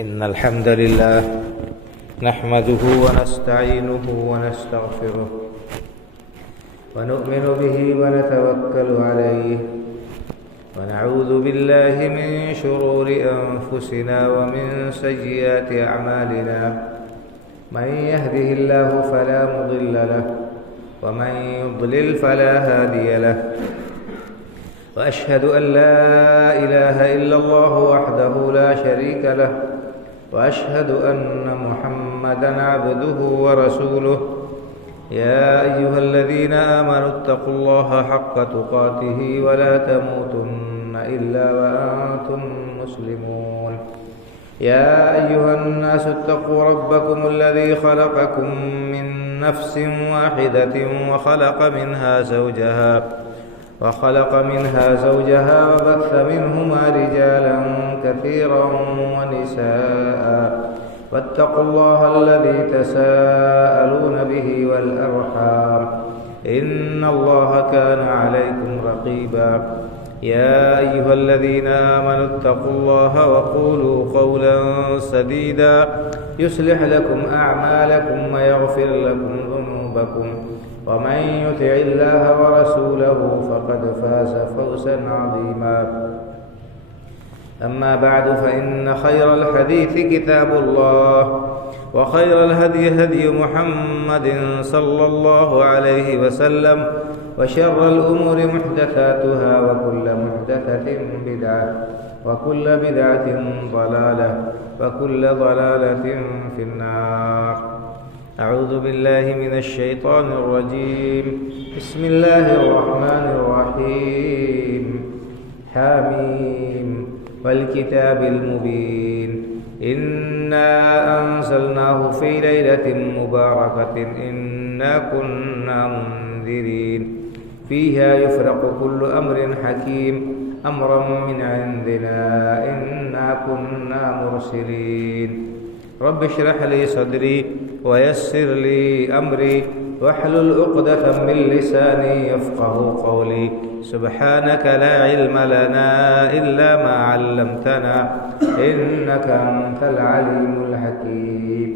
إن الحمد لله نحمده ونستعينه ونستغفره ونؤمن به ونتوكل عليه ونعوذ بالله من شرور أنفسنا ومن سيئات أعمالنا من يهده الله فلا مضل له ومن يضلل فلا هادي له وأشهد أن لا إله إلا الله وحده لا شريك له وأشهد أن محمدًا عبده ورسوله يا أيها الذين آمنوا اتقوا الله حق تقاته ولا تموتن إلا وأنتم مسلمون يا أيها الناس اتقوا ربكم الذي خلقكم من نفس واحدة وخلق منها زوجها وبث منهما رجالا كثيرا ونساء واتقوا الله الذي تساءلون به والأرحام إن الله كان عليكم رقيبا يا أيها الذين آمنوا اتقوا الله وقولوا قولا سديدا يصلح لكم أعمالكم ويغفر لكم ذنوبكم ومن يطع الله ورسوله فقد فاز فوزا عظيما أما بعد فإن خير الحديث كتاب الله وخير الهدي هدي محمد صلى الله عليه وسلم وشر الأمور محدثاتها وكل محدثة بدعة وكل بدعة ضلالة وكل ضلالة في النار. أعوذ بالله من الشيطان الرجيم. بسم الله الرحمن الرحيم. حميم والكتاب المبين إنا أنزلناه في ليلة مباركة إنا كنا منذرين فيها يفرق كل أمر حكيم أمرا من عندنا إنا كنا مرسلين. رب اشرح لي صدري ويسر لي أمري واحلل عقدة من لساني يفقه قولي. سبحانك لا علم لنا إلا ما علمتنا إنك أنت العليم الحكيم.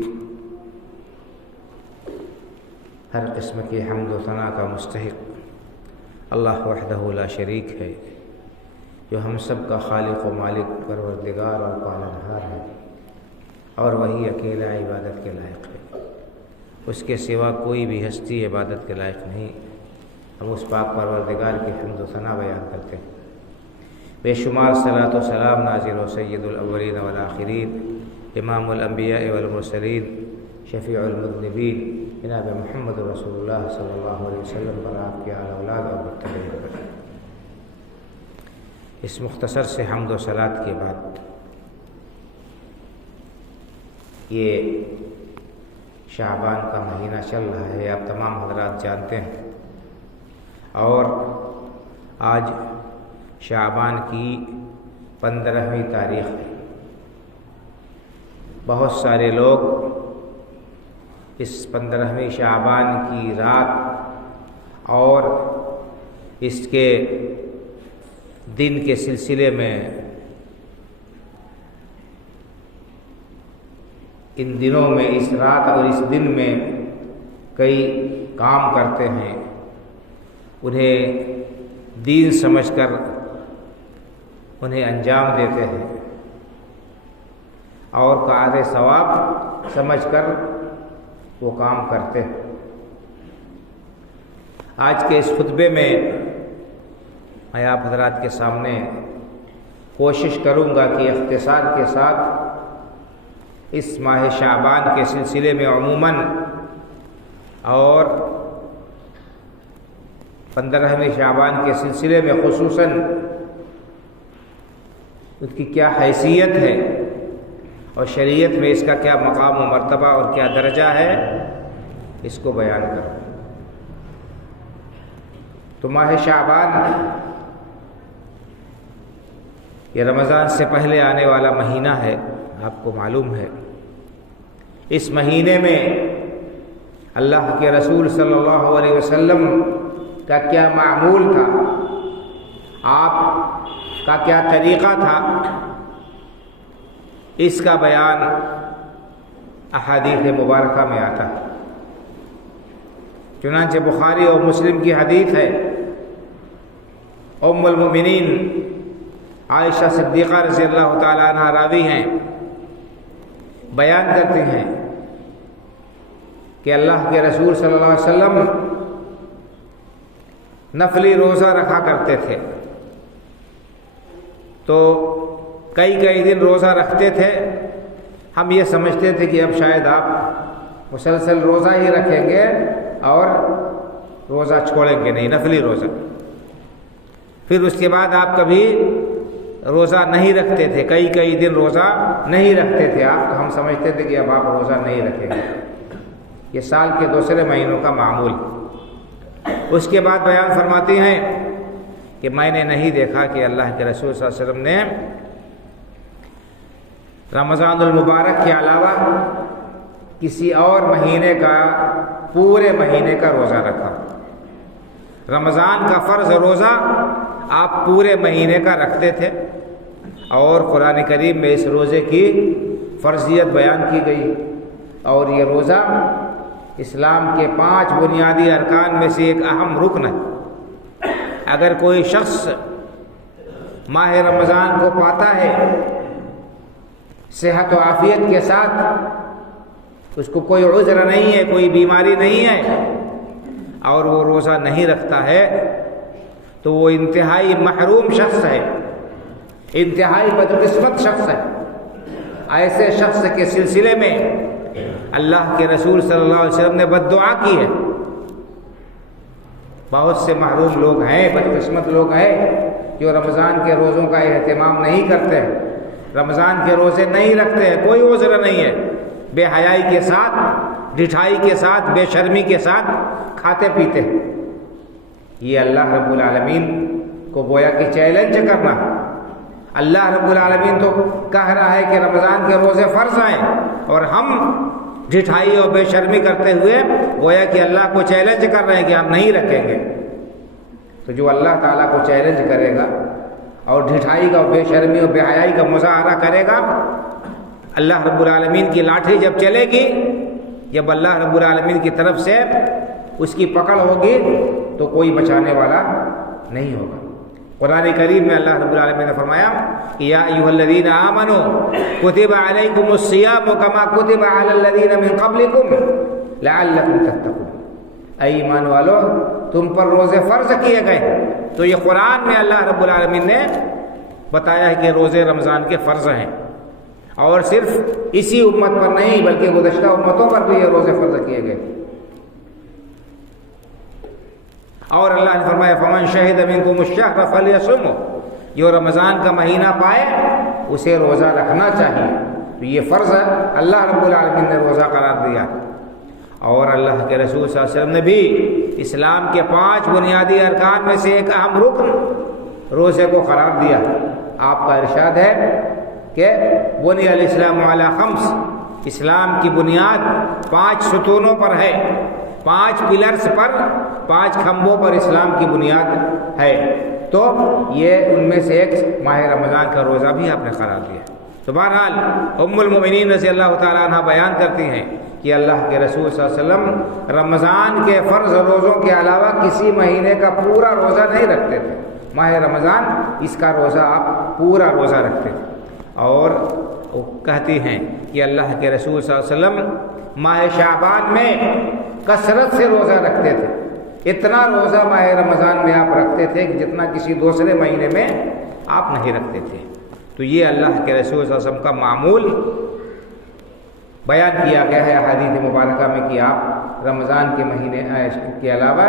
ہر قسم کی حمد و ثنا کا مستحق اللہ وحدہ لا شریک ہے، جو ہم سب کا خالق و مالک، پروردگار اور پالنہار ہے، اور وہی اکیلا عبادت کے لائق ہے، اس کے سوا کوئی بھی ہستی عبادت کے لائق نہیں۔ ہم اس پاک پروردگار کی حمد و ثنا بیان کرتے ہیں۔ بے شمار صلاۃ و سلام نازل و سید الاولین والآخرین، امام الانبیاء والمرسلین، شفیع المذنبین، جناب محمد رسول اللہ صلی اللہ علیہ وسلم پر، آپ کے آل اولاد اور متبعین پر۔ اس مختصر سے حمد و صلات کے بعد یہ شعبان کا مہینہ چل رہا ہے، آپ تمام حضرات جانتے ہیں، اور آج شعبان کی 15ویں تاریخ ہے۔ بہت سارے لوگ اس 15ویں شعبان کی رات اور اس کے دن کے سلسلے میں ان دنوں میں، اس رات اور اس دن میں کئی کام کرتے ہیں، انہیں دین سمجھ کر انہیں انجام دیتے ہیں، اور کار ثواب سمجھ کر وہ کام کرتے ہیں۔ آج کے اس خطبے میں میں آپ حضرات کے سامنے کوشش کروں گا کہ اختصار کے ساتھ اس ماہ شعبان کے سلسلے میں عموماً اور 15ویں شعبان کے سلسلے میں خصوصاً اس کی کیا حیثیت ہے اور شریعت میں اس کا کیا مقام و مرتبہ اور کیا درجہ ہے، اس کو بیان کروں۔ تو ماہ شعبان یہ رمضان سے پہلے آنے والا مہینہ ہے، آپ کو معلوم ہے۔ اس مہینے میں اللہ کے رسول صلی اللہ علیہ وسلم کا کیا معمول تھا، آپ کا کیا طریقہ تھا، اس کا بیان احادیث مبارکہ میں آتا ہے۔ چنانچہ بخاری اور مسلم کی حدیث ہے، ام المؤمنین عائشہ صدیقہ رضی اللہ تعالیٰ عنہ راوی ہیں، بیان کرتی ہیں کہ اللہ کے رسول صلی اللہ علیہ وسلم نفلی روزہ رکھا کرتے تھے، تو کئی دن روزہ رکھتے تھے۔ ہم یہ سمجھتے تھے کہ اب شاید آپ مسلسل روزہ ہی رکھیں گے اور روزہ چھوڑیں گے نہیں، نفلی روزہ۔ پھر اس کے بعد آپ کبھی روزہ نہیں رکھتے تھے، کئی دن روزہ نہیں رکھتے تھے آپ، تو ہم سمجھتے تھے کہ اب آپ روزہ نہیں رکھیں گے۔ یہ سال کے دوسرے مہینوں کا معمول۔ اس کے بعد بیان فرماتی ہیں کہ میں نے نہیں دیکھا کہ اللہ کے رسول صلی اللہ علیہ وسلم نے رمضان المبارک کے علاوہ کسی اور مہینے کا پورے مہینے کا روزہ رکھا۔ رمضان کا فرض روزہ آپ پورے مہینے کا رکھتے تھے، اور قرآن کریم میں اس روزے کی فرضیت بیان کی گئی، اور یہ روزہ اسلام کے 5 بنیادی ارکان میں سے ایک اہم رکن ہے۔ اگر کوئی شخص ماہ رمضان کو پاتا ہے صحت و عافیت کے ساتھ، اس کو کوئی عذر نہیں ہے، کوئی بیماری نہیں ہے، اور وہ روزہ نہیں رکھتا ہے، تو وہ انتہائی محروم شخص ہے، انتہائی بدقسمت شخص ہے۔ ایسے شخص کے سلسلے میں اللہ کے رسول صلی اللہ علیہ وسلم نے بد دعا کی ہے۔ بہت سے محروم لوگ ہیں، بدقسمت لوگ ہیں جو رمضان کے روزوں کا اہتمام نہیں کرتے، رمضان کے روزے نہیں رکھتے ہیں، کوئی عذر نہیں ہے، بے حیائی کے ساتھ، ڈھٹائی کے ساتھ، بے شرمی کے ساتھ کھاتے پیتے۔ یہ اللہ رب العالمین کو گویا کہ چیلنج کرنا۔ اللہ رب العالمین تو کہہ رہا ہے کہ رمضان کے روزے فرض ہیں، اور ہم ڈھٹائی اور بے شرمی کرتے ہوئے گویا کہ اللہ کو چیلنج کر رہے ہیں کہ ہم نہیں رکھیں گے۔ تو جو اللہ تعالیٰ کو چیلنج کرے گا اور ڈھٹائی کا، بے شرمی اور بے حیائی کا مظاہرہ کرے گا، اللہ رب العالمین کی لاٹھی جب چلے گی، جب اللہ رب العالمین کی طرف سے اس کی پکڑ ہوگی، تو کوئی بچانے والا نہیں ہوگا۔ قرآن کریم میں اللہ رب العالمین نے فرمایا کہ یا ایھا الذین آمنوا کتب علیکم الصیام کما کتب علی الذین من قبلکم لعلکم تتقون۔ اے ایمان والو، تم پر روزے فرض کیے گئے۔ تو یہ قرآن میں اللہ رب العالمین نے بتایا ہے کہ روزے رمضان کے فرض ہیں، اور صرف اسی امت پر نہیں بلکہ گزشتہ امتوں پر بھی یہ روزے فرض کیے گئے۔ اور اللہ نے فرمایا فمن شہد منکم الشہر فلیصمہ، جو رمضان کا مہینہ پائے اسے روزہ رکھنا چاہیے۔ تو یہ فرض اللہ رب العالمین نے روزہ قرار دیا، اور اللہ کے رسول صلی اللہ علیہ وسلم نے بھی اسلام کے 5 بنیادی ارکان میں سے ایک اہم رکن روزے کو قرار دیا۔ آپ کا ارشاد ہے کہ بنی الاسلام علی 5، اسلام کی بنیاد 5 ستونوں پر ہے، 5 پلرز پر، 5 کھمبوں پر اسلام کی بنیاد ہے۔ تو یہ ان میں سے ایک ماہ رمضان کا روزہ بھی آپ نے قرار دیا۔ تو بہرحال ام المؤمنین رضی اللہ تعالیٰ عنہ بیان کرتی ہیں کہ اللہ کے رسول صلی اللہ علیہ وسلم رمضان کے فرض روزوں کے علاوہ کسی مہینے کا پورا روزہ نہیں رکھتے تھے۔ ماہ رمضان اس کا روزہ آپ پورا روزہ رکھتے تھے۔ اور وہ کہتی ہیں کہ اللہ کے رسول صلی اللہ علیہ وسلم ماہ شعبان میں کثرت سے روزہ رکھتے تھے۔ اتنا روزہ ماہ رمضان میں آپ رکھتے تھے کہ جتنا کسی دوسرے مہینے میں آپ نہیں رکھتے تھے۔ تو یہ اللہ کے رسول صلی اللہ علیہ وسلم کا معمول بیان کیا گیا ہے احادیث مبارکہ میں کہ آپ رمضان کے مہینے کے علاوہ،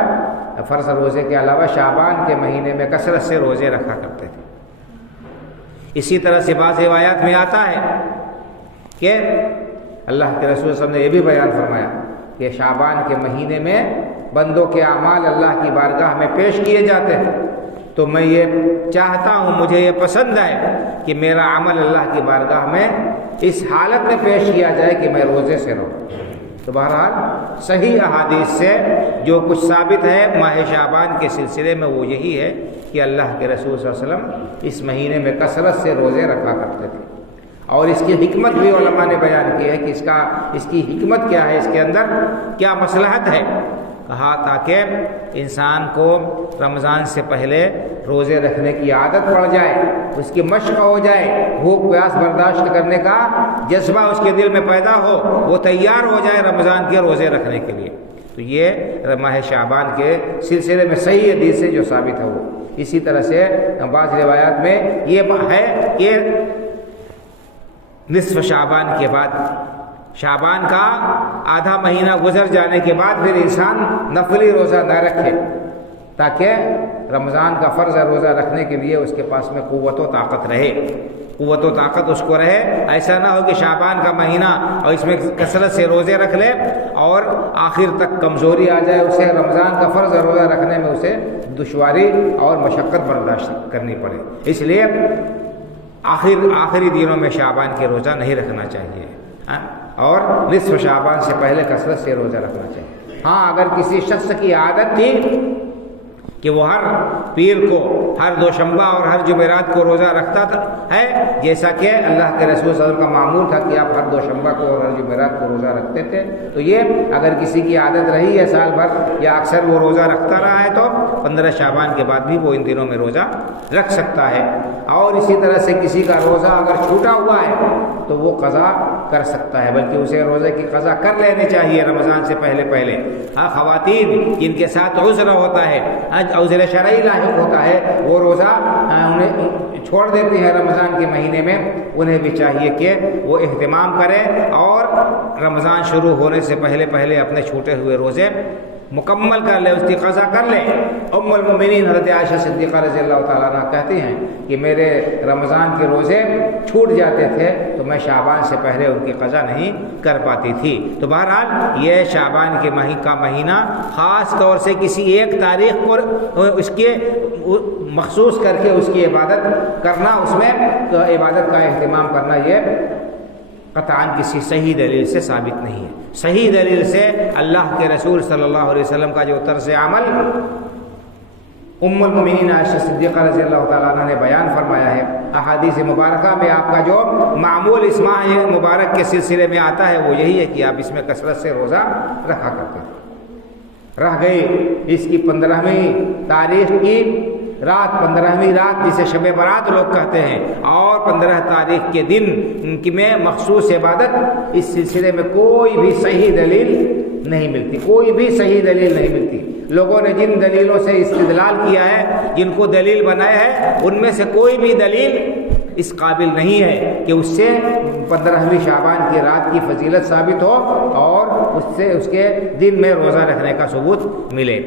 فرض روزے کے علاوہ شعبان کے مہینے میں کثرت سے روزے رکھا کرتے تھے۔ اسی طرح سے بعض روایات میں آتا ہے کہ اللہ کے رسول صلی اللہ علیہ وسلم نے یہ بھی بیان فرمایا کہ شعبان کے مہینے میں بندوں کے اعمال اللہ کی بارگاہ میں پیش کیے جاتے ہیں، تو میں یہ چاہتا ہوں، مجھے یہ پسند ہے کہ میرا عمل اللہ کی بارگاہ میں اس حالت میں پیش کیا جائے کہ میں روزے سے رہوں۔ تو بہرحال صحیح احادیث سے جو کچھ ثابت ہے ماہ شعبان کے سلسلے میں وہ یہی ہے کہ اللہ کے رسول صلی اللہ علیہ وسلم اس مہینے میں کثرت سے روزے رکھا کرتے تھے۔ اور اس کی حکمت بھی علماء نے بیان کی ہے کہ اس کی حکمت کیا ہے، اس کے اندر کیا مصلحت ہے۔ کہا تاکہ انسان کو رمضان سے پہلے روزے رکھنے کی عادت پڑ جائے، اس کی مشق ہو جائے، بھوک پیاس برداشت کرنے کا جذبہ اس کے دل میں پیدا ہو، وہ تیار ہو جائے رمضان کے روزے رکھنے کے لیے۔ تو یہ ماہ شعبان کے سلسلے میں صحیح حدیث سے جو ثابت ہے وہ۔ اسی طرح سے بعض روایات میں یہ ہے کہ نصف شعبان کے بعد، شعبان کا آدھا مہینہ گزر جانے کے بعد پھر انسان نفلی روزہ نہ رکھے، تاکہ رمضان کا فرض روزہ رکھنے کے لیے اس کے پاس میں قوت و طاقت رہے، قوت و طاقت اس کو رہے۔ ایسا نہ ہو کہ شعبان کا مہینہ اور اس میں کثرت سے روزے رکھ لے اور آخر تک کمزوری آ جائے، اسے رمضان کا فرض روزہ رکھنے میں اسے دشواری اور مشقت برداشت کرنی پڑے۔ اس لیے آخری دنوں میں شعبان کے روزہ نہیں رکھنا چاہیے، اور نصف شعبان سے پہلے کثرت سے روزہ رکھنا چاہیے۔ ہاں اگر کسی شخص کی عادت تھی کہ وہ ہر پیر کو، ہر دوشنبہ اور ہر جمعرات کو روزہ رکھتا ہے، جیسا کہ اللہ کے رسول صلی اللہ علیہ وسلم کا معمول تھا کہ آپ ہر دوشنبہ کو اور ہر جمعرات کو روزہ رکھتے تھے، تو یہ اگر کسی کی عادت رہی ہے سال بھر یا اکثر وہ روزہ رکھتا رہا ہے تو 15 شعبان کے بعد بھی وہ ان دنوں میں روزہ رکھ سکتا ہے۔ اور اسی طرح سے کسی کا روزہ اگر چھوٹا ہوا ہے تو وہ قضا کر سکتا ہے، بلکہ اسے روزے کی قضا کر لینی چاہیے رمضان سے پہلے۔ ہاں خواتین جن کے ساتھ عذر ہوتا ہے، عذر شرعی لاحق ہوتا ہے، وہ روزہ انہیں چھوڑ دیتے ہیں رمضان کے مہینے میں، انہیں بھی چاہیے کہ وہ اہتمام کریں اور رمضان شروع ہونے سے پہلے اپنے چھوٹے ہوئے روزے مکمل کر لے، اس کی قضا کر لے۔ ام المؤمنین حضرت عائشہ صدیقہ رضی اللہ تعالیٰ عنہ کہتی ہیں کہ میرے رمضان کے روزے چھوٹ جاتے تھے تو میں شعبان سے پہلے ان کی قضا نہیں کر پاتی تھی۔ تو بہرحال یہ شعبان کے کا مہینہ خاص طور سے کسی ایک تاریخ کو اس کے مخصوص کر کے اس کی عبادت کرنا، اس میں عبادت کا اہتمام کرنا، یہ قطعاً کسی صحیح دلیل سے ثابت نہیں ہے۔ صحیح دلیل سے اللہ کے رسول صلی اللہ علیہ وسلم کا جو طرز عمل ام المؤمنین عائشہ صدیقہ رضی اللہ تعالیٰ عنہ نے بیان فرمایا ہے، احادیث مبارکہ میں آپ کا جو معمول اس ماہ مبارک کے سلسلے میں آتا ہے وہ یہی ہے کہ آپ اس میں کثرت سے روزہ رکھا کرتے تھے۔ رہ گئی اس کی 15ویں تاریخ کی رات، 15ویں رات جسے شب برات لوگ کہتے ہیں، اور 15 تاریخ کے دن میں مخصوص عبادت، اس سلسلے میں کوئی بھی صحیح دلیل نہیں ملتی، کوئی بھی صحیح دلیل نہیں ملتی۔ لوگوں نے جن دلیلوں سے استدلال کیا ہے، جن کو دلیل بنایا ہے، ان میں سے کوئی بھی دلیل اس قابل نہیں ہے کہ اس سے 15ویں شعبان کی رات کی فضیلت ثابت ہو اور اس سے اس کے دن میں روزہ رکھنے کا ثبوت ملے۔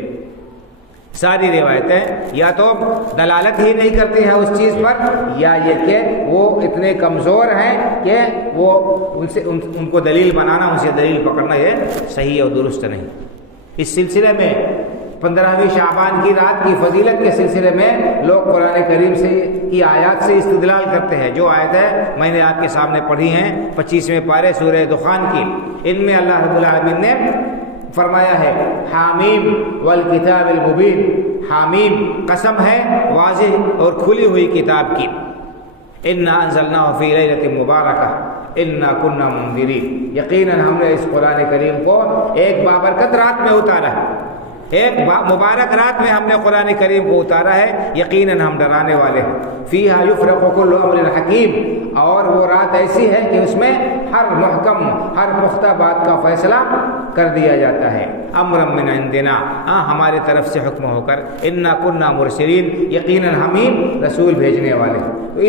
ساری روایتیں یا تو دلالت ہی نہیں کرتی ہیں اس چیز پر، یا یہ کہ وہ اتنے کمزور ہیں کہ وہ ان کو دلیل بنانا، ان سے دلیل پکڑنا یہ صحیح اور درست نہیں۔ اس سلسلے میں 15ویں شعبان کی رات کی فضیلت کے سلسلے میں لوگ قرآن کریم سے کی آیات سے استدلال کرتے ہیں۔ جو آیتیں میں نے آپ کے سامنے پڑھی ہیں 25ویں پارے سورہ دخان کی، ان میں اللہ رب العالمین نے فرمایا ہے حامیم والکتاب المبین، حامیم قسم ہے واضح اور کھلی ہوئی کتاب کی، انا انزلناہ فی لیلۃ مبارکہ انا کنا منذرین، یقیناً ہم نے اس قرآن کریم کو ایک بابرکت رات میں اتارا ہے، ایک مبارک رات میں ہم نے قرآن کریم کو اتارا ہے، یقیناً ہم ڈرانے والے ہیں۔ فیہا یفرق کل امر حکیم، اور وہ رات ایسی ہے کہ اس میں ہر محکم، ہر پختہ بات کا فیصلہ کر دیا جاتا ہے۔ امرا من عندنا، ہمارے طرف سے حکم ہو کر، انا کنا مرسلین، یقیناً ہم ہی رسول بھیجنے والے ہیں۔ تو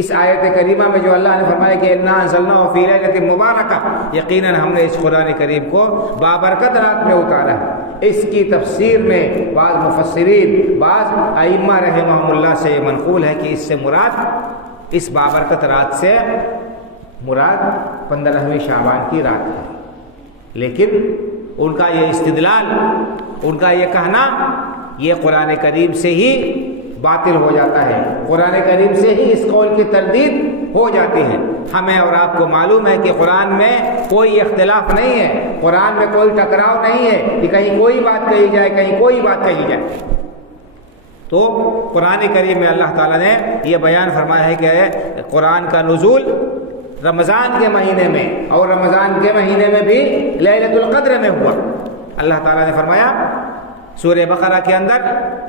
اس آیت کریمہ میں جو اللہ نے فرمایا کہ انا انزلناہ فی لیلۃ مبارکہ، یقیناً ہم نے اس قرآن کریم کو بابرکت رات میں اتارا ہے۔ اس کی تفسیر میں بعض مفسرین، بعض ائمہ رحمہم اللہ سے منقول ہے کہ اس سے مراد، اس بابرکت رات سے مراد 15ویں شعبان کی رات ہے، لیکن ان کا یہ استدلال، ان کا یہ کہنا، یہ قرآن کریم سے ہی باطل ہو جاتا ہے، قرآن کریم سے ہی اس قول کی تردید ہو جاتی ہے۔ ہمیں اور آپ کو معلوم ہے کہ قرآن میں کوئی اختلاف نہیں ہے، قرآن میں کوئی ٹکراؤ نہیں ہے کہ کہیں کوئی بات کہی جائے، کہیں کوئی بات کہی جائے۔ تو قرآن کریم میں اللہ تعالیٰ نے یہ بیان فرمایا ہے کہ قرآن کا نزول رمضان کے مہینے میں، اور رمضان کے مہینے میں بھی لیلۃ القدر میں ہوا۔ اللہ تعالیٰ نے فرمایا سورہ بقرہ کے اندر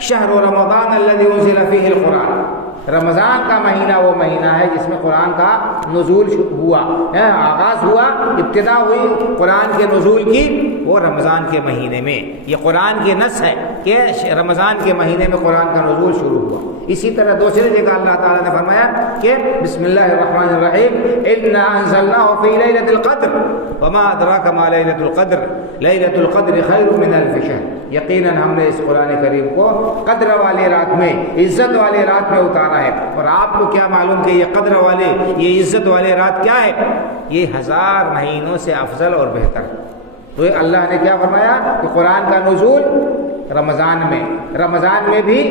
شہر رمضان الذی انزل فیہ القرآن، رمضان کا مہینہ وہ مہینہ ہے جس میں قرآن کا نزول ہوا، آغاز ہوا، ابتدا ہوئی قرآن کے نزول کی، وہ رمضان کے مہینے میں۔ یہ قرآن کی نص ہے کہ رمضان کے مہینے میں قرآن کا نزول شروع ہوا۔ اسی طرح دوسری جگہ اللہ تعالیٰ نے فرمایا کہ بسم اللہ الرحمن الرحیم انا انزلناہ فی لیلۃ القدر وما ادراک ما لیلۃ القدر لیلۃ القدر خیر من الف شہر، یقیناً ہم نے اس قرآن کریم کو قدر والی رات میں، عزت والی رات میں اتارا ہے، اور آپ کو کیا معلوم کہ یہ قدر والے، یہ عزت والی رات کیا ہے؟ یہ 1000 مہینوں سے افضل اور بہتر ہے۔ تو اللہ نے کیا فرمایا کہ قرآن کا نزول رمضان میں بھی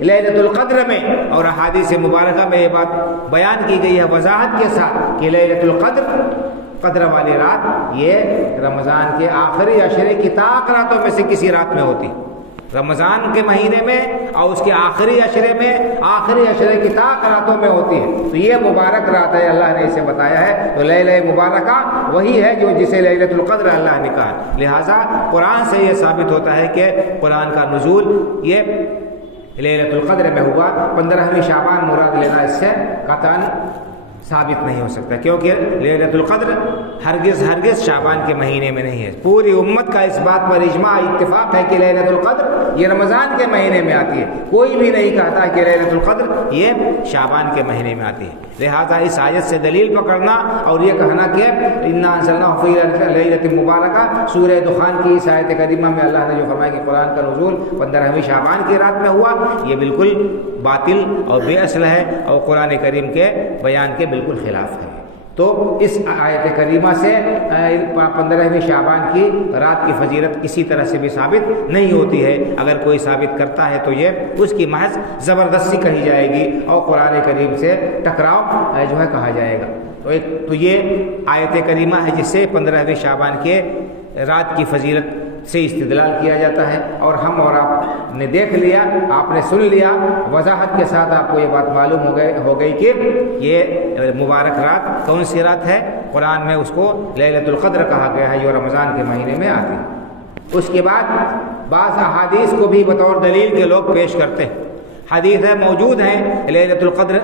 لیلۃ القدر میں، اور احادیث مبارکہ میں یہ بات بیان کی گئی ہے وضاحت کے ساتھ کہ لیلۃ القدر، قدر والی رات، یہ رمضان کے آخری عشرے کی طاق راتوں میں سے کسی رات میں ہوتی، رمضان کے مہینے میں اور اس کے آخری عشرے میں، آخری عشرے کی طاق راتوں میں ہوتی ہے۔ تو یہ مبارک رات ہے، اللہ نے اسے بتایا ہے، تو لیلہ مبارکہ وہی ہے جو جسے لیلۃ القدر اللہ نے کہا۔ لہٰذا قرآن سے یہ ثابت ہوتا ہے کہ قرآن کا نزول یہ لیلۃ القدر میں ہوا۔ 15ویں شعبان مراد لینا اس سے قطعاً ثابت نہیں ہو سکتا، کیونکہ لیلۃ القدر ہرگز شعبان کے مہینے میں نہیں ہے۔ پوری امت کا اس بات پر اجماع اتفاق ہے کہ لیلۃ القدر یہ رمضان کے مہینے میں آتی ہے، کوئی بھی نہیں کہتا کہ لیلۃ القدر یہ شعبان کے مہینے میں آتی ہے۔ لہٰذا اس آیت سے دلیل پکڑنا اور یہ کہنا کہ انا انزلناہ فی لیلۃ مبارکہ، سورہ دخان کی اس آیت کریمہ میں اللہ نے جو فرمایا کہ قرآن کا نزول 15ویں شعبان کی رات میں ہوا، یہ بالکل باطل اور بے اصل ہے، اور قرآن کریم کے بیان کے بالکل خلاف ہے۔ تو اس آیت کریمہ سے 15ویں شعبان کی رات کی فضیلت کسی طرح سے بھی ثابت نہیں ہوتی ہے۔ اگر کوئی ثابت کرتا ہے تو یہ اس کی محض زبردستی کہی جائے گی اور قرآن کریم سے ٹکراؤ جو ہے کہا جائے گا۔ تو یہ آیت کریمہ ہے جس سے 15ویں شعبان کے رات کی فضیلت سے استدلال کیا جاتا ہے، اور ہم اور آپ نے دیکھ لیا، آپ نے سن لیا، وضاحت کے ساتھ آپ کو یہ بات معلوم ہو گئی کہ یہ مبارک رات کون سی رات ہے۔ قرآن میں اس کو لیلۃ القدر کہا گیا ہے جو رمضان کے مہینے میں آتی ہے۔ اس کے بعد بعض احادیث کو بھی بطور دلیل کے لوگ پیش کرتے ہیں، حدیثیں موجود ہیں لیلۃ القدر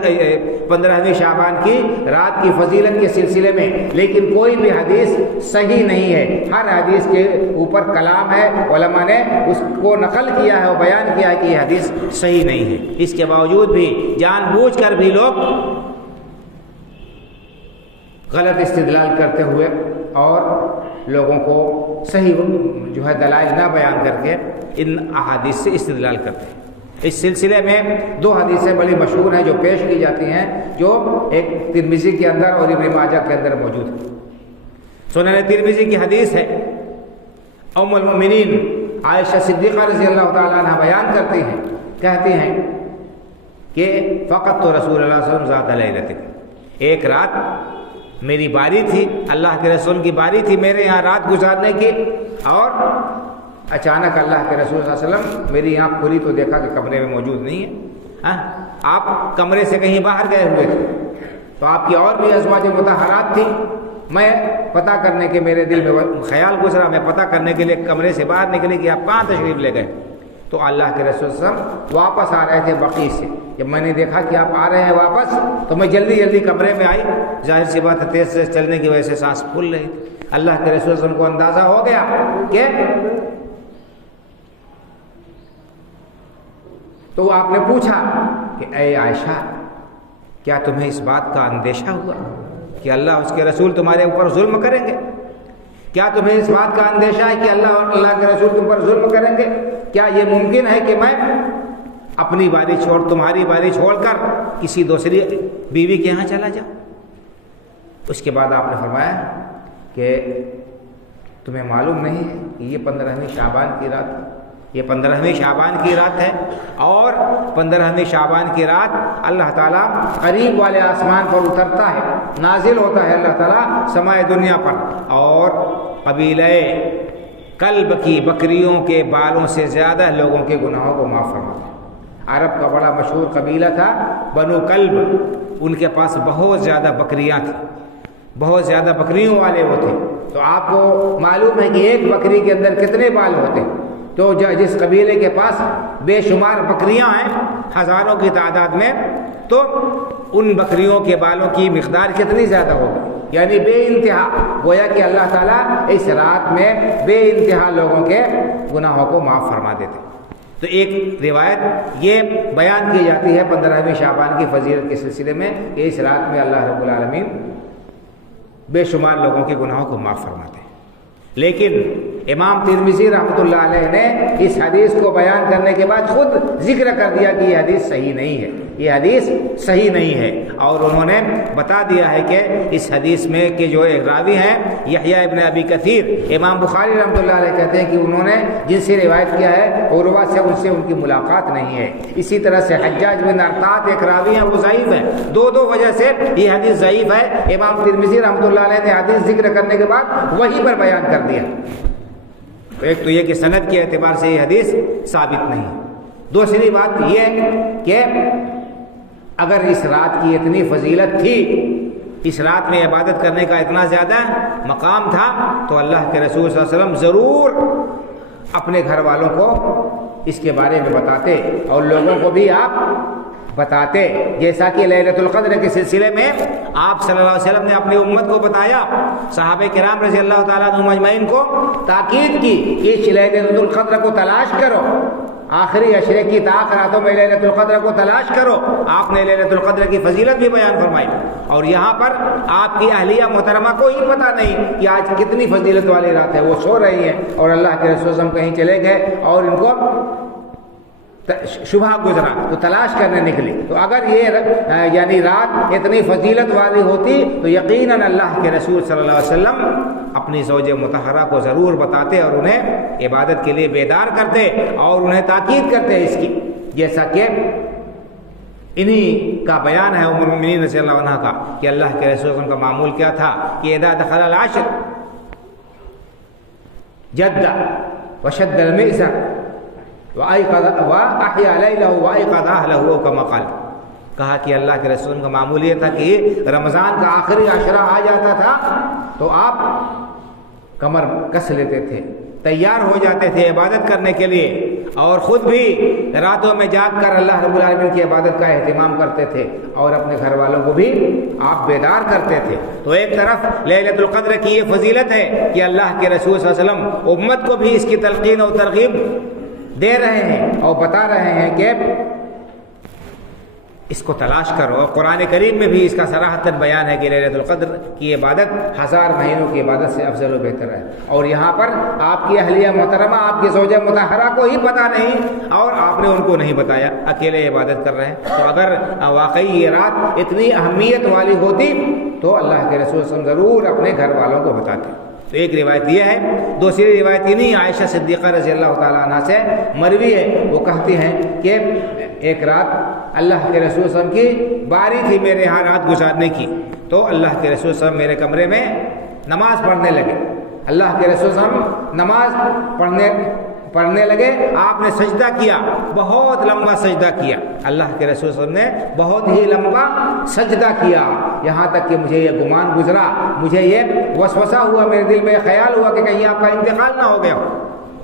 15ویں شعبان کی رات کی فضیلت کے سلسلے میں، لیکن کوئی بھی حدیث صحیح نہیں ہے۔ ہر حدیث کے اوپر کلام ہے، علماء نے اس کو نقل کیا ہے اور بیان کیا ہے کہ یہ حدیث صحیح نہیں ہے۔ اس کے باوجود بھی جان بوجھ کر بھی لوگ غلط استدلال کرتے ہوئے اور لوگوں کو صحیح جو ہے دلائل نہ بیان کر کے ان احادیث سے استدلال کرتے ہیں۔ اس سلسلے میں 2 حدیثیں بڑی مشہور ہیں جو پیش کی جاتی ہیں، جو ایک ترمذی کے اندر اور ابن ماجہ کے اندر موجود ہے۔ سنن ترمذی کی حدیث ہے، ام المؤمنین عائشہ صدیقہ رضی اللہ تعالیٰ عنہ بیان کرتی ہیں، کہتی ہیں کہ فقط تو رسول اللہ صلی اللہ علیہ وسلم ذات لیلۃ، ایک رات میری باری تھی، اللہ کے رسول کی باری تھی میرے یہاں رات گزارنے کی، اور اچانک اللہ کے رسول صلی اللہ علیہ وسلم میری آنکھ کھلی تو دیکھا کہ کمرے میں موجود نہیں ہے۔ آپ کمرے سے کہیں باہر گئے ہوئے تھے، تو آپ کی اور بھی ازواج مطہرات تھیں، میں پتہ کرنے کے میرے دل میں خیال گزرا، میں پتہ کرنے کے لیے کمرے سے باہر نکلے کہ آپ کہاں تشریف لے گئے، تو اللہ کے رسول صلی اللہ علیہ وسلم واپس آ رہے تھے بقیع سے۔ جب میں نے دیکھا کہ آپ آ رہے ہیں واپس تو میں جلدی کمرے میں آئی، ظاہر سی بات ہے تیز سے چلنے کی وجہ سے سانس پھول رہی تھی۔ اللہ کے رسول صلی اللہ علیہ وسلم کو اندازہ ہو گیا کہ تو آپ نے پوچھا کہ اے عائشہ، کیا تمہیں اس بات کا اندیشہ ہوا کہ اللہ اس کے رسول تمہارے اوپر ظلم کریں گے؟ کیا تمہیں اس بات کا اندیشہ ہے کہ اللہ اور اللہ کے رسول تم پر ظلم کریں گے؟ کیا یہ ممکن ہے کہ میں اپنی باری چھوڑ، تمہاری باری چھوڑ کر کسی دوسری بیوی کے یہاں چلا جاؤں؟ اس کے بعد آپ نے فرمایا کہ تمہیں معلوم نہیں ہے کہ یہ 15ویں شعبان کی رات ہے، یہ 15ویں شعبان کی رات ہے، اور 15ویں شعبان کی رات اللہ تعالیٰ قریب والے آسمان پر اترتا ہے، نازل ہوتا ہے اللہ تعالیٰ سمائے دنیا پر، اور قبیلہ کلب کی بکریوں کے بالوں سے زیادہ لوگوں کے گناہوں کو معاف فرماتا ہے۔ عرب کا بڑا مشہور قبیلہ تھا بنو کلب، ان کے پاس بہت زیادہ بکریاں تھیں، بہت زیادہ بکریوں والے وہ تھے. تو آپ کو معلوم ہے کہ ایک بکری کے اندر کتنے بال ہوتے ہیں. تو جس قبیلے کے پاس بے شمار بکریاں ہیں ہزاروں کی تعداد میں, تو ان بکریوں کے بالوں کی مقدار کتنی زیادہ ہوگی, یعنی بے انتہا. گویا کہ اللہ تعالیٰ اس رات میں بے انتہا لوگوں کے گناہوں کو معاف فرما دیتے. تو ایک روایت یہ بیان کی جاتی ہے 15ویں شعبان کی فضیلت کے سلسلے میں کہ اس رات میں اللہ رب العالمین بے شمار لوگوں کے گناہوں کو معاف فرماتے ہیں. لیکن امام ترمذی رحمۃ اللہ علیہ نے اس حدیث کو بیان کرنے کے بعد خود ذکر کر دیا کہ یہ حدیث صحیح نہیں ہے, یہ حدیث صحیح نہیں ہے. اور انہوں نے بتا دیا ہے کہ اس حدیث میں کہ جو ایک راوی ہیں یحییٰ ابن ابی کثیر, امام بخاری رحمۃ اللہ علیہ کہتے ہیں کہ انہوں نے جن سے روایت کیا ہے عروہ سے, ان سے ان کی ملاقات نہیں ہے. اسی طرح سے حجاج بن ارطاط ایک راوی ہیں, وہ ضعیف ہے. دو وجہ سے یہ حدیث ضعیف ہے. امام ترمذی رحمۃ اللہ علیہ نے حدیث ذکر کرنے کے بعد وہیں پر بیان کر دیا. ایک تو یہ کہ سند کے اعتبار سے یہ حدیث ثابت نہیں. دوسری بات یہ کہ اگر اس رات کی اتنی فضیلت تھی, اس رات میں عبادت کرنے کا اتنا زیادہ مقام تھا, تو اللہ کے رسول صلی اللہ علیہ وسلم ضرور اپنے گھر والوں کو اس کے بارے میں بتاتے اور لوگوں کو بھی آپ بتاتے. جیسا کہ لیلۃ القدر کے سلسلے میں آپ صلی اللہ علیہ وسلم نے اپنی امت کو بتایا, صحابہ کرام رضی اللہ تعالیٰ عنہم اجمعین کو تاکید کی کہ اس لیلۃ القدر کو تلاش کرو, آخری عشرے کی طاق راتوں میں لیلۃ القدر کو تلاش کرو. آپ نے لیلۃ القدر کی فضیلت بھی بیان فرمائی. اور یہاں پر آپ کی اہلیہ محترمہ کو ہی پتہ نہیں کہ آج کتنی فضیلت والی رات ہے. وہ سو رہی ہیں اور اللہ کے رسول صلی اللہ علیہ وسلم کہیں چلے گئے اور ان کو شبہ گزرا تو تلاش کرنے نکلی. تو اگر یہ یعنی رات اتنی فضیلت والی ہوتی تو یقیناً اللہ کے رسول صلی اللہ علیہ وسلم اپنی زوج مطہرہ کو ضرور بتاتے اور انہیں عبادت کے لیے بیدار کرتے اور انہیں تاکید کرتے اس کی. جیسا کہ انہی کا بیان ہے ام المؤمنین رضی اللہ عنہ کا کہ اللہ کے رسول صلی اللہ علیہ وسلم کا معمول کیا تھا کہ اذا دخل العشر جد وشد المئزر وَأَحْيَا لَيْلَهُ وَأَيْقَظَ أَهْلَهُ كَمَا قَالَ. کہا کہ اللہ کے رسول کا معمول یہ تھا کہ رمضان کا آخری عشرہ آ جاتا تھا تو آپ کمر کس لیتے تھے, تیار ہو جاتے تھے عبادت کرنے کے لیے, اور خود بھی راتوں میں جاگ کر اللہ رب العالمین کی عبادت کا اہتمام کرتے تھے اور اپنے گھر والوں کو بھی آپ بیدار کرتے تھے. تو ایک طرف لیلۃ القدر کی یہ فضیلت ہے کہ اللہ کے رسول صلی اللہ علیہ وسلم امت کو بھی اس کی تلقین اور ترغیب دے رہے ہیں اور بتا رہے ہیں کہ اس کو تلاش کرو. اور قرآن کریم میں بھی اس کا صراحتاً بیان ہے کہ لیلۃ القدر کی عبادت 1000 مہینوں کی عبادت سے افضل و بہتر ہے. اور یہاں پر آپ کی اہلیہ محترمہ, آپ کی زوجہ مطہرہ کو ہی پتہ نہیں اور آپ نے ان کو نہیں بتایا, اکیلے عبادت کر رہے ہیں. تو اگر واقعی یہ رات اتنی اہمیت والی ہوتی تو اللہ کے رسول صلی اللہ علیہ وسلم ضرور اپنے گھر والوں کو بتاتے. تو ایک روایت یہ ہے. دوسری روایت یہ نہیں, عائشہ صدیقہ رضی اللہ تعالیٰ عنہ سے مروی ہے, وہ کہتی ہیں کہ ایک رات اللہ کے رسول صلی اللہ علیہ وسلم کی باری تھی میرے یہاں رات گزارنے کی, تو اللہ کے رسول صلی اللہ علیہ وسلم میرے کمرے میں نماز پڑھنے لگے. اللہ کے رسول صلی اللہ علیہ وسلم نماز پڑھنے لگے. آپ نے سجدہ کیا, بہت لمبا سجدہ کیا. اللہ کے رسول صلی اللہ علیہ وسلم نے بہت ہی لمبا سجدہ کیا, یہاں تک کہ مجھے یہ گمان گزرا, مجھے یہ وسوسہ ہوا, میرے دل میں خیال ہوا کہ کہیں آپ کا انتقال نہ ہو گیا ہو,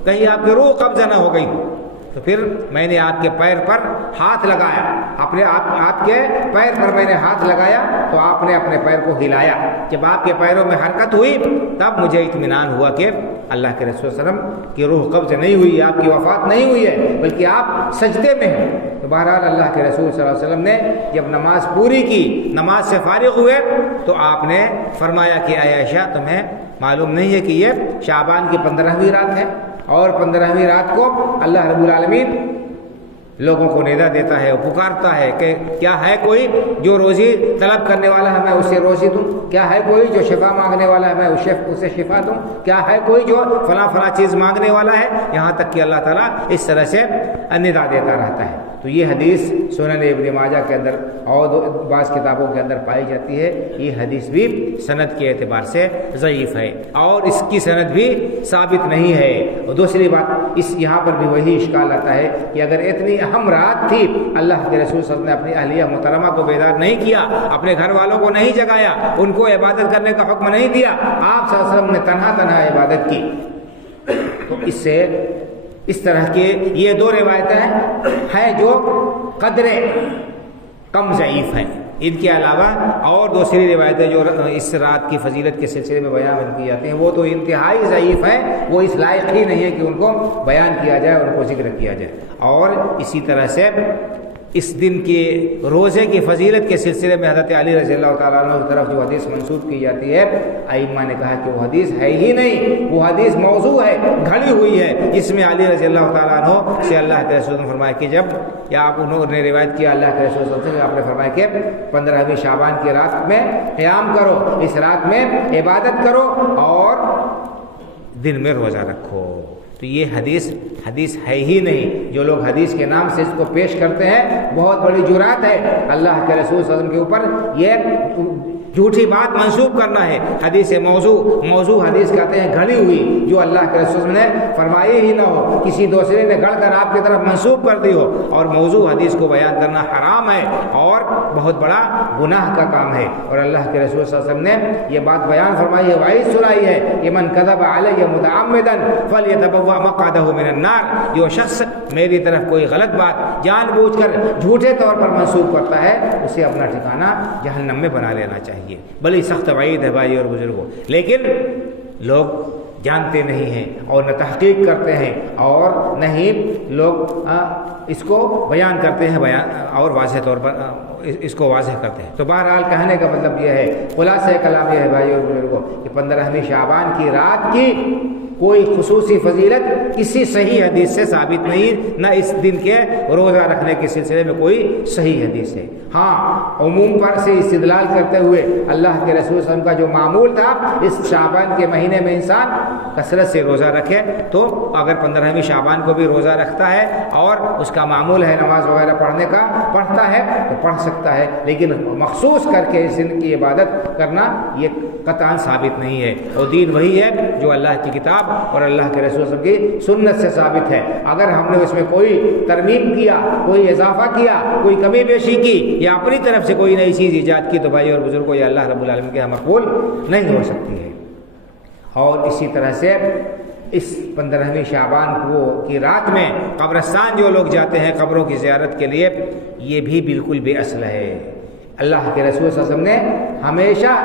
کہیں آپ کی روح قبضہ نہ ہو گئی ہو. تو پھر میں نے آپ کے پیر پر ہاتھ لگایا, اپنے آپ کے پیر پر میں نے ہاتھ لگایا تو آپ نے اپنے پیر کو ہلایا. جب آپ کے پیروں میں حرکت ہوئی تب مجھے اطمینان ہوا کہ اللہ کے رسول صلی اللہ علیہ وسلم کی روح قبض نہیں ہوئی ہے, آپ کی وفات نہیں ہوئی ہے, بلکہ آپ سجدے میں ہیں. تو بہرحال اللہ کے رسول صلی اللہ علیہ وسلم نے جب نماز پوری کی, نماز سے فارغ ہوئے, تو آپ نے فرمایا کہ اے عائشہ تمہیں معلوم نہیں ہے کہ یہ شعبان کی 15ویں رات ہے, اور 15ویں رات کو اللہ رب العالمین لوگوں کو ندا دیتا ہے, پکارتا ہے کہ کیا ہے کوئی جو روزی طلب کرنے والا ہے میں اسے روزی دوں, کیا ہے کوئی جو شفا مانگنے والا ہے میں اسے شفا دوں, کیا ہے کوئی جو فلاں چیز مانگنے والا ہے. یہاں تک کہ اللہ تعالیٰ اس طرح سے ندا دیتا رہتا ہے۔ تو یہ حدیث سنن ابن ماجہ کے اندر اور بعض کتابوں کے اندر پائی جاتی ہے۔ یہ حدیث بھی سند کے اعتبار سے ضعیف ہے اور اس کی سند بھی ثابت نہیں ہے۔ اور دوسری بات، یہاں پر بھی وہی اشکال آتا ہے کہ اگر اتنی اہم رات تھی، اللہ کے رسول صلی اللہ علیہ وسلم نے اپنی اہلیہ محترمہ کو بیدار نہیں کیا، اپنے گھر والوں کو نہیں جگایا، ان کو عبادت کرنے کا حکم نہیں دیا، آپ صلی اللہ علیہ وسلم نے تنہا عبادت کی، تو اس سے اس طرح کے یہ دو روایتیں ہیں جو قدر کم ضعیف ہیں۔ ان کے علاوہ اور دوسری روایتیں جو اس رات کی فضیلت کے سلسلے میں بیان کی جاتی ہیں وہ تو انتہائی ضعیف ہیں، وہ اس لائق ہی نہیں ہے کہ ان کو بیان کیا جائے، ان کو ذکر کیا جائے۔ اور اسی طرح سے اس دن کے روزے کی فضیلت کے سلسلے میں حضرت علی رضی اللہ تعالیٰ عنہ کی طرف جو حدیث منسوب کی جاتی ہے، ائمہ نے کہا کہ وہ حدیث ہے ہی نہیں، وہ حدیث موضوع ہے، گھڑی ہوئی ہے، جس میں علی رضی اللہ تعالیٰ عنہ سے اللہ کے رسول نے فرمایا کہ جب یا آپ انہوں نے روایت کیا اللہ کے رسول صلی اللہ علیہ وسلم سے، آپ نے فرمایا کہ 15ویں شعبان کی رات میں قیام کرو، اس رات میں عبادت کرو اور دن میں روزہ رکھو۔ تو یہ حدیث ہے ہی نہیں۔ جو لوگ حدیث کے نام سے اس کو پیش کرتے ہیں بہت بڑی جرات ہے اللہ کے رسول صلی اللہ علیہ وسلم کے اوپر یہ جھوٹی بات منسوب کرنا ہے۔ حدیث موضوع حدیث کہتے ہیں گھڑی ہوئی، جو اللہ کے رسول نے فرمائی ہی نہ ہو، کسی دوسرے نے گھڑ کر آپ کی طرف منسوب کر دی ہو، اور موضوع حدیث کو بیان کرنا حرام ہے اور بہت بڑا گناہ کا کام ہے۔ اور اللہ کے رسول صلی اللہ علیہ وسلم نے یہ بات بیان فرمائی ہے، وعید سنائی ہے کہ من کذب علی متعمدا فلیتبوأ مقعدہ من النار، جو شخص میری طرف کوئی غلط بات جان بوجھ کر جھوٹے طور پر منسوب کرتا ہے، اسے اپنا ٹھکانہ جہنم میں بنا لینا چاہیے۔ بڑی سخت وعید ہے بھائی اور بزرگوں، لیکن لوگ جانتے نہیں ہیں اور نہ تحقیق کرتے ہیں اور نہ ہی لوگ اس کو بیان کرتے ہیں اور واضح طور پر اس کو واضح کرتے ہیں۔ تو بہرحال کہنے کا مطلب یہ ہے، خلاصہ کلام یہ ہے بھائی اور بزرگوں کہ 15ویں شعبان کی رات کی کوئی خصوصی فضیلت کسی صحیح حدیث سے ثابت نہیں، نہ اس دن کے روزہ رکھنے کے سلسلے میں کوئی صحیح حدیث ہے۔ ہاں، عموم پر سے استدلال کرتے ہوئے اللہ کے رسول صلی اللہ علیہ وسلم کا جو معمول تھا، اس شعبان کے مہینے میں انسان کثرت سے روزہ رکھے، تو اگر 15ویں شعبان کو بھی روزہ رکھتا ہے اور اس کا معمول ہے نماز وغیرہ پڑھنے کا، پڑھتا ہے تو پڑھ سکتا ہے، لیکن مخصوص کر کے اس دن کی عبادت کرنا یہ قطعاً ثابت نہیں ہے۔ اور دین وہی ہے جو اللہ کی کتاب اور اللہ کے رسول صلی اللہ علیہ وسلم کی سنت سے ثابت ہے۔ اگر ہم نے اس میں کوئی ترمیم کیا، کوئی اضافہ کیا، کوئی کمی بیشی کی یا اپنی طرف سے کوئی نئی چیز ایجاد کی، تو بھائی اور بزرگوں یہ اللہ رب العالمین کے یہاں مقبول نہیں ہو سکتی ہے۔ اور اسی طرح سے اس 15ویں شعبان کی رات میں قبرستان جو لوگ جاتے ہیں قبروں کی زیارت کے لیے، یہ بھی بالکل بے اصل ہے۔ اللہ کے رسول صلی اللہ علیہ وسلم نے ہمیشہ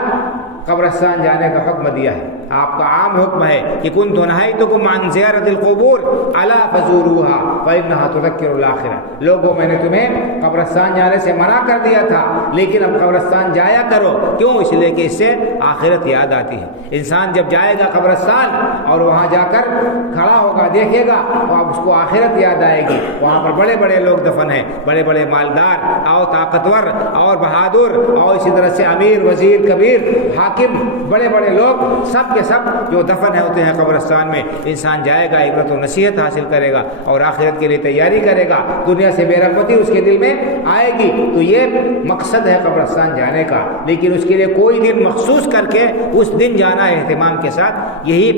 قبرستان جانے کا حکم دیا ہے۔ آپ کا عام حکم ہے کہ کنت نہیتکم عن زیارت القبور الا فزوروها فانها تذکر الاخرہ، لوگوں میں نے تمہیں قبرستان جانے سے منع کر دیا تھا، لیکن اب قبرستان جایا کرو۔ کیوں؟ اس لیے کہ اس سے آخرت یاد آتی ہے۔ انسان جب جائے گا قبرستان اور وہاں جا کر کھڑا ہوگا، دیکھے گا، تو اب اس کو آخرت یاد آئے گی۔ وہاں پر بڑے بڑے لوگ دفن ہیں، بڑے بڑے مالدار اور طاقتور اور بہادر، اور اسی طرح سے امیر، وزیر، کبیر، حاکم، بڑے بڑے لوگ سب کے سب جو دفن ہوتے ہیں قبرستان میں۔ انسان جائے گا، عبرت و نصیحت حاصل کرے گا اور آخرت کے لیے تیاری کرے گا، دنیا سے بے رغبتی اس کے دل میں آئے گی۔ تو یہ مقصد ہے قبرستان جانے کا، لیکن اس کے لیے کوئی دن مخصوص کر کے اس دن جانا ہے اہتمام کے ساتھ، یہی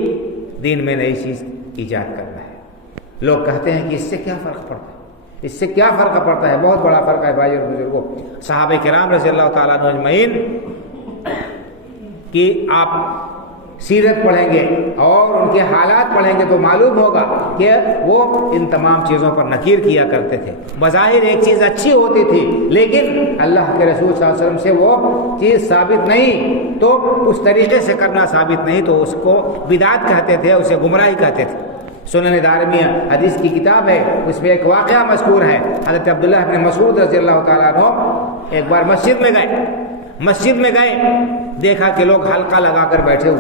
دین میں نئی چیز ایجاد کرنا ہے۔ لوگ کہتے ہیں کہ اس سے کیا فرق پڑتا ہے، اس سے کیا فرق پڑتا ہے؟ بہت بڑا فرق ہے بھائی اور بزرگوں۔ صحابہ کرام رضی اللہ تعالیٰ عنہ اجمعین کہ آپ سیرت پڑھیں گے اور ان کے حالات پڑھیں گے تو معلوم ہوگا کہ وہ ان تمام چیزوں پر نکیر کیا کرتے تھے۔ بظاہر ایک چیز اچھی ہوتی تھی، لیکن اللہ کے رسول صلی اللہ علیہ وسلم سے وہ چیز ثابت نہیں، تو اس طریقے سے کرنا ثابت نہیں، تو اس کو بدعت کہتے تھے، اسے گمراہی کہتے تھے۔ سنن دارمیہ حدیث کی کتاب ہے، اس میں ایک واقعہ مذکور ہے۔ حضرت عبداللہ بن مسعود رضی اللہ تعالیٰ عنہ ایک بار مسجد میں گئے، دیکھا کہ لوگ حلقہ لگا کر بیٹھے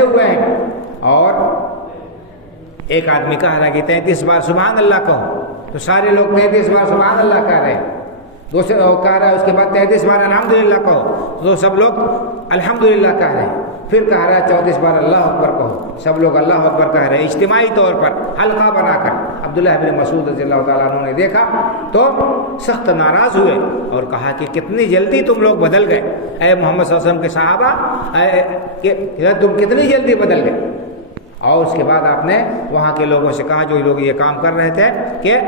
ہوئے ہیں، اور ایک آدمی کہہ رہا ہے کہ 33 بار سبحان اللہ کہو، تو سارے لوگ 33 بار سبحان اللہ کہہ رہے ہیں۔ دوسرے لوگ کہہ رہا ہے اس کے بعد 33 بار الحمدللہ کہو، تو سب لوگ الحمدللہ کہہ رہے ہیں۔ پھر کہہ رہا ہے 34 بار اللہ اکبر کہو، سب لوگ اللہ اکبر کہہ رہے ہیں اجتماعی طور پر حلقہ بنا کر۔ عبداللہ بن مسعود رضی اللہ تعالیٰ عنہ نے دیکھا تو سخت ناراض ہوئے اور کہا کہ کتنی جلدی تم لوگ بدل گئے، اے محمد صلی اللہ علیہ وسلم کے صحابہ، کہ تم کتنی جلدی بدل گئے۔ اور اس کے بعد آپ نے وہاں کے لوگوں سے کہا جو لوگ یہ کام کر رہے تھے کہ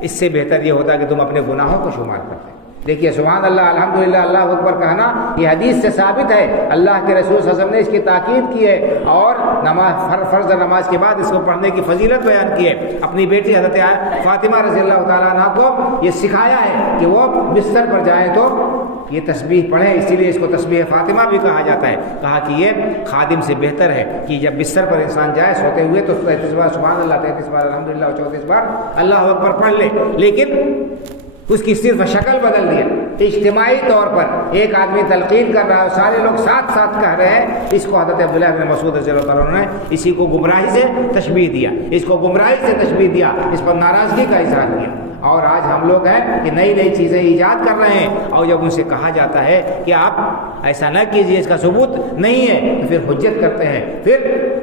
اس سے بہتر یہ ہوتا کہ تم اپنے گناہوں کو شمار کرتے۔ دیکھیے سبحان اللہ، الحمدللہ، اللہ اکبر کہنا یہ حدیث سے ثابت ہے، اللہ کے رسول صلی اللہ علیہ وسلم نے اس کی تاکید کی ہے اور نماز فرض نماز کے بعد اس کو پڑھنے کی فضیلت بیان کی ہے۔ اپنی بیٹی حضرت فاطمہ رضی اللہ تعالیٰ عنہ کو یہ سکھایا ہے کہ وہ بستر پر جائیں تو یہ تسبیح پڑھیں، اسی لیے اس کو تسبیح فاطمہ بھی کہا جاتا ہے۔ کہا کہ یہ خادم سے بہتر ہے کہ جب بستر پر انسان جائے سوتے ہوئے تو 33 بار سبحان اللہ، 33 بار الحمدللہ اور 34 بار اللہ اکبر پڑھ لے، لیکن اس کی صرف شکل بدل دیا۔ اجتماعی طور پر ایک آدمی تلقین کر رہا ہے اور سارے لوگ ساتھ ساتھ کہہ رہے ہیں، اس کو حضرت عبداللہ بن مسعود رضی اللہ تعالیٰ عنہ نے اسی کو گمراہی سے تشبیہ دیا، اس کو گمراہی سے تشبیہ دیا، اس پر ناراضگی کا اظہار کیا۔ اور آج ہم لوگ ہیں کہ نئی نئی چیزیں ایجاد کر رہے ہیں، اور جب ان سے کہا جاتا ہے کہ آپ ایسا نہ کیجیے، اس کا ثبوت نہیں ہے، تو پھر حجت کرتے ہیں، پھر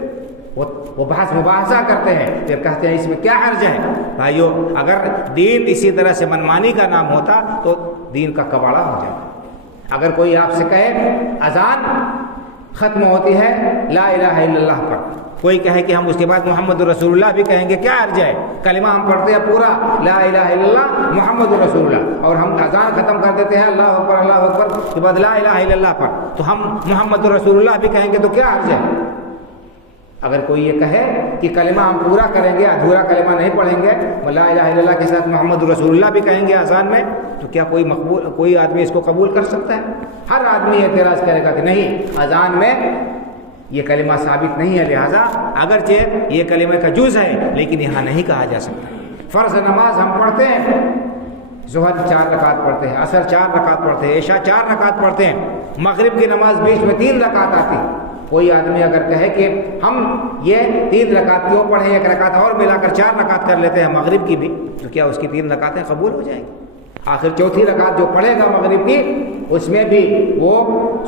وہ بحث مباحثہ کرتے ہیں، پھر کہتے ہیں اس میں کیا حرج ہے۔ بھائیو، اگر دین اسی طرح سے منمانی کا نام ہوتا تو دین کا کباڑہ ہو جاتا۔ اگر کوئی آپ سے کہے اذان ختم ہوتی ہے لا الہ الا اللہ پر، کوئی کہے کہ ہم اس کے بعد محمد رسول اللہ بھی کہیں گے، کیا حرج ہے؟ کلمہ ہم پڑھتے ہیں پورا لا الہ الا اللہ محمد رسول اللہ، اور ہم اذان ختم کر دیتے ہیں اللہ اکبر کے بعد لا الہ الا اللہ پر، تو ہم محمد رسول اللہ بھی کہیں گے تو کیا حرج ہے؟ اگر کوئی یہ کہے کہ کلمہ ہم پورا کریں گے، ادھورا کلمہ نہیں پڑھیں گے، لا الہ الا اللہ کے ساتھ محمد رسول اللہ بھی کہیں گے اذان میں، تو کیا کوئی آدمی اس کو قبول کر سکتا ہے؟ ہر آدمی اعتراض کرے گا کہ نہیں، اذان میں یہ کلمہ ثابت نہیں ہے، لہٰذا اگرچہ یہ کلمہ کا جز ہے لیکن یہاں نہیں کہا جا سکتا۔ فرض نماز ہم پڑھتے ہیں، ظہر 4 رکعت پڑھتے ہیں، عصر 4 رکعت پڑھتے ہیں، عشاء 4 رکعت پڑھتے ہیں، مغرب کی نماز بیچ میں 3 رکعت آتی ہے۔ کوئی آدمی اگر کہے کہ ہم یہ 3 رکعت کیوں پڑھیں، 1 رکعت اور ملا کر 4 رکعت کر لیتے ہیں مغرب کی بھی، تو کیا اس کی 3 رکعتیں قبول ہو جائیں گی؟ آخر چوتھی رکعت جو پڑھے گا مغرب کی، اس میں بھی وہ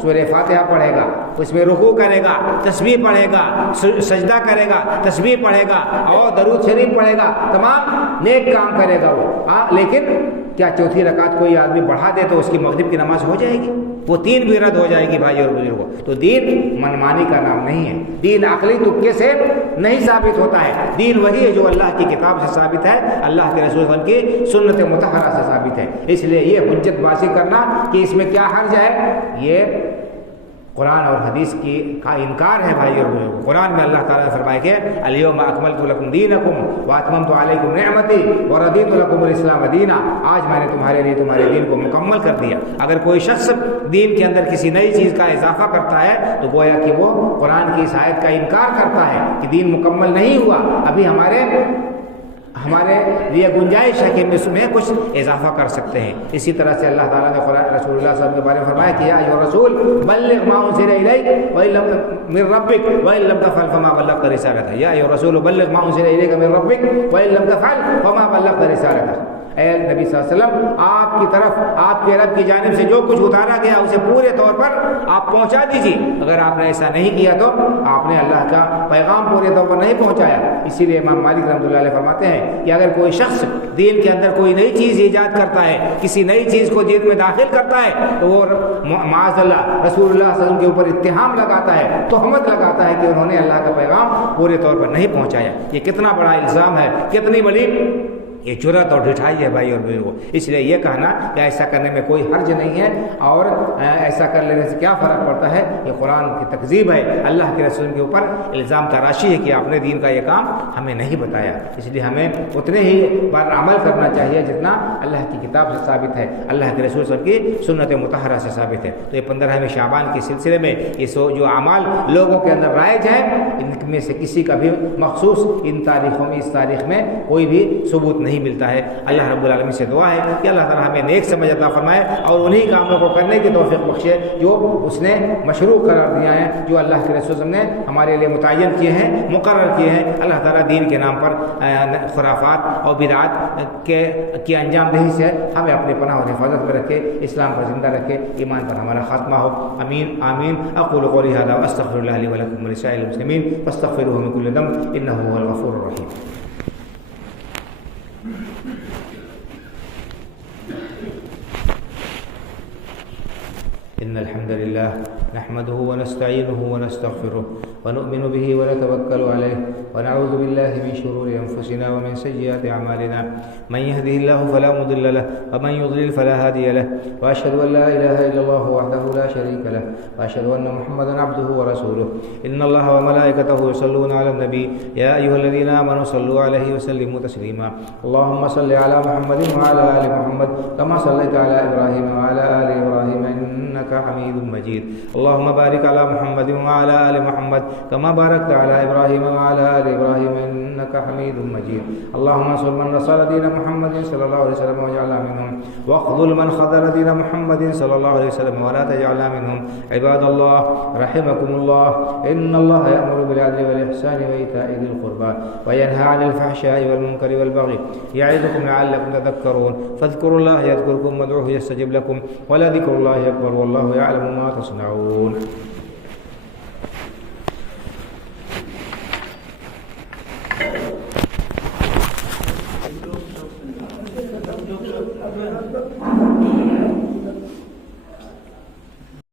سورہ فاتحہ پڑھے گا، اس میں رکوع کرے گا، تسبیح پڑھے گا، سجدہ کرے گا، تسبیح پڑھے گا اور درود شریف پڑھے گا، تمام نیک کام کرے گا وہ۔ لیکن کیا چوتھی رکعت کوئی آدمی بڑھا دے تو اس کی مغرب کی نماز ہو جائے گی؟ وہ 3 بھی رد ہو جائے گی بھائی اور بزرگوں۔ تو دین منمانی کا نام نہیں ہے، دین عقلی تکے سے نہیں ثابت ہوتا ہے، دین وہی ہے جو اللہ کی کتاب سے ثابت ہے، اللہ کے رسول صلی اللہ علیہ وسلم کی سنت مطہرہ سے ثابت ہے۔ اس لیے یہ حجت بازی کرنا کہ اس میں کیا حرج ہے، یہ قرآن اور حدیث کا انکار ہے بھائی اور بزرگوں۔ قرآن میں اللہ تعالیٰ نے فرمایا کہ الیوم اکملت لکم دینکم واتممت علیکم نعمتی ورضیت لکم الاسلام دینا، آج میں نے تمہارے لیے تمہارے دین کو مکمل کر دیا۔ اگر کوئی شخص دین کے اندر کسی نئی چیز کا اضافہ کرتا ہے تو گویا کہ وہ قرآن کی اس آیت کا انکار کرتا ہے کہ دین مکمل نہیں ہوا، ابھی ہمارے لیے گنجائش ہے کہ اس میں کچھ اضافہ کر سکتے ہیں۔ اسی طرح سے اللہ تعالیٰ نے رسول اللہ صلی اللہ علیہ وسلم کے بارے میں فرمایا کہ یا ایھا الرسول بلغ ما انزل الیک من ربک وان لم تفعل فما بلغت رسالتہ، یا ایھا الرسول بلغ ما انزل الیک من ربک وان لم تفعل فما بلغت رسالتہ۔ اے نبی صلی اللہ علیہ وسلم، آپ کی طرف آپ کے رب کی جانب سے جو کچھ اتارا گیا اسے پورے طور پر آپ پہنچا دیجیے۔ اگر آپ نے ایسا نہیں کیا تو آپ نے اللہ کا پیغام پورے طور پر نہیں پہنچایا۔ اسی لیے امام مالک رحمۃ اللہ علیہ فرماتے ہیں کہ اگر کوئی شخص دین کے اندر کوئی نئی چیز ایجاد کرتا ہے، کسی نئی چیز کو دین میں داخل کرتا ہے، تو وہ معاذ اللہ رسول اللہ صلی اللہ علیہ وسلم کے اوپر اتہام لگاتا ہے، تہمت لگاتا ہے کہ انہوں نے اللہ کا پیغام پورے طور پر نہیں پہنچایا۔ یہ کتنا بڑا الزام ہے، کتنی بڑی یہ جرأت اور ڈٹھائی ہے بھائی اور بزرگوں۔ اس لیے یہ کہنا کہ ایسا کرنے میں کوئی حرج نہیں ہے اور ایسا کر لینے سے کیا فرق پڑتا ہے، یہ قرآن کی تکذیب ہے، اللہ کے رسول کے اوپر الزام تراشی ہے کہ آپ نے دین کا یہ کام ہمیں نہیں بتایا۔ اس لیے ہمیں اتنے ہی پر عمل کرنا چاہیے جتنا اللہ کی کتاب سے ثابت ہے، اللہ کے رسول صلی اللہ علیہ وسلم کی سنت مطہرہ سے ثابت ہے۔ تو یہ 15ویں شعبان کے سلسلے میں یہ جو اعمال لوگوں کے اندر رائج ہیں، ان میں سے کسی کا بھی مخصوص ان تاریخوں میں، اس تاریخ میں کوئی بھی ثبوت نہیں نہیں ملتا ہے۔ اللہ رب العالمین سے دعا ہے کہ اللہ تعالیٰ ہمیں نیک سمجھ عطا فرمائے اور انہی کاموں کو کرنے کی توفیق بخشے جو اس نے مشروع قرار دیا ہے، جو اللہ کے رسول نے ہمارے لیے متعین کیے ہیں، مقرر کیے ہیں۔ اللہ تعالیٰ دین کے نام پر خرافات اور بدعات کی انجام دہی سے ہمیں اپنے پناہ و حفاظت میں رکھے، اسلام پر زندہ رکھے، ایمان پر ہمارا خاتمہ ہو۔ آمین آمین۔ اقول قولی ھذا واستغفر اللہ لی ولکم ولسائر المسلمین فاستغفروہ من کل ذنب انہ ھو الغفور الرحیم۔ إن الحمد لله نحمده ونستعينه ونستغفره ونؤمن به ونتوكل عليه ونعوذ بالله من شرور أنفسنا ومن سيئات أعمالنا من يهده الله فلا مضل له ومن يضلل فلا هادي له وأشهد أن لا إله إلا الله وحده لا شريك له وأشهد أن محمدا عبده ورسوله إن الله وملائكته يصلون على النبي يا أيها الذين آمنوا صلوا عليه وسلموا تسليما اللهم صل على محمد وعلى آل محمد كما صليت على إبراهيم وعلى آل إبراهيم إنك حميد مجيد اللهم بارك على محمد وعلى آل محمد كما باركت على إبراهيم وعلى آل إبراهيم إنك حميد مجيد اللهم انصر من نصر دين محمد صلى الله عليه وسلم واجعلنا منهم واخذل من خذل دين محمد صلى الله عليه وسلم ولا تجعلنا منهم عباد الله رحمكم الله إن الله يأمر بالعدل والإحسان وإيتاء ذي القربى وينهى عن الفحشاء والمنكر والبغي يعظكم لعلكم تذكرون فاذكروا الله يذكركم وادعوه يستجب لكم ولذكر الله أكبر والله يعلم ما تصنعون